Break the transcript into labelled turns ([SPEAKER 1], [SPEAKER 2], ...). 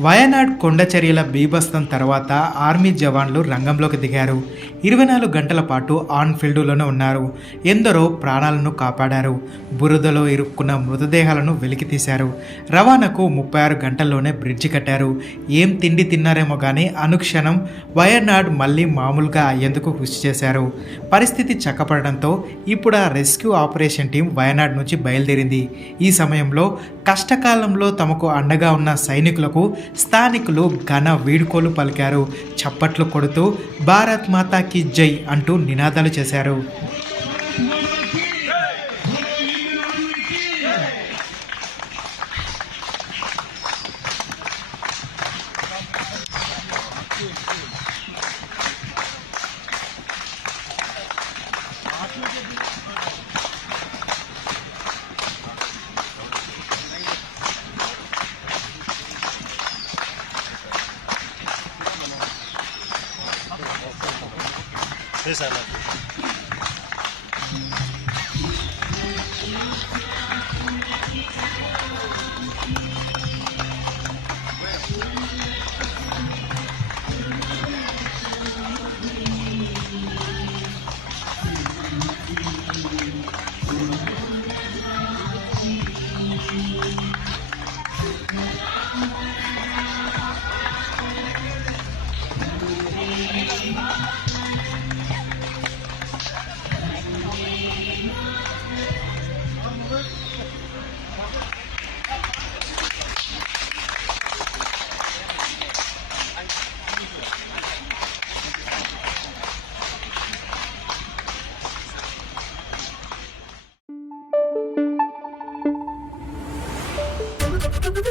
[SPEAKER 1] వయనాడ్ కొండచర్యల బీభత్సం తర్వాత ఆర్మీ జవాన్లు రంగంలోకి దిగారు. ఇరవై నాలుగు గంటల పాటు ఆన్ ఫీల్డ్లోనే ఉన్నారు. ఎందరో ప్రాణాలను కాపాడారు. బురదలో ఇరుక్కున్న మృతదేహాలను వెలికితీశారు రవాణాకు ముప్పై ఆరు గంటల్లోనే బ్రిడ్జి కట్టారు. ఏం తిండి తిన్నారేమో కానీ అనుక్షణం వయనాడ్ మళ్ళీ మామూలుగా అయ్యేందుకు కృషి చేశారు. పరిస్థితి చక్కపడడంతో ఇప్పుడు ఆ రెస్క్యూ ఆపరేషన్ టీం వయనాడ్ నుంచి బయలుదేరింది. ఈ సమయంలో కష్టకాలంలో తమకు అండగా ఉన్న సైనికులకు స్థానికులు ఘన వీడుకోలు పలికారు చప్పట్లు కొడుతూ భారత్ మాతాకి జై అంటూ నినాదాలు చేశారు Thank you. This I love. Thank you. Thank you.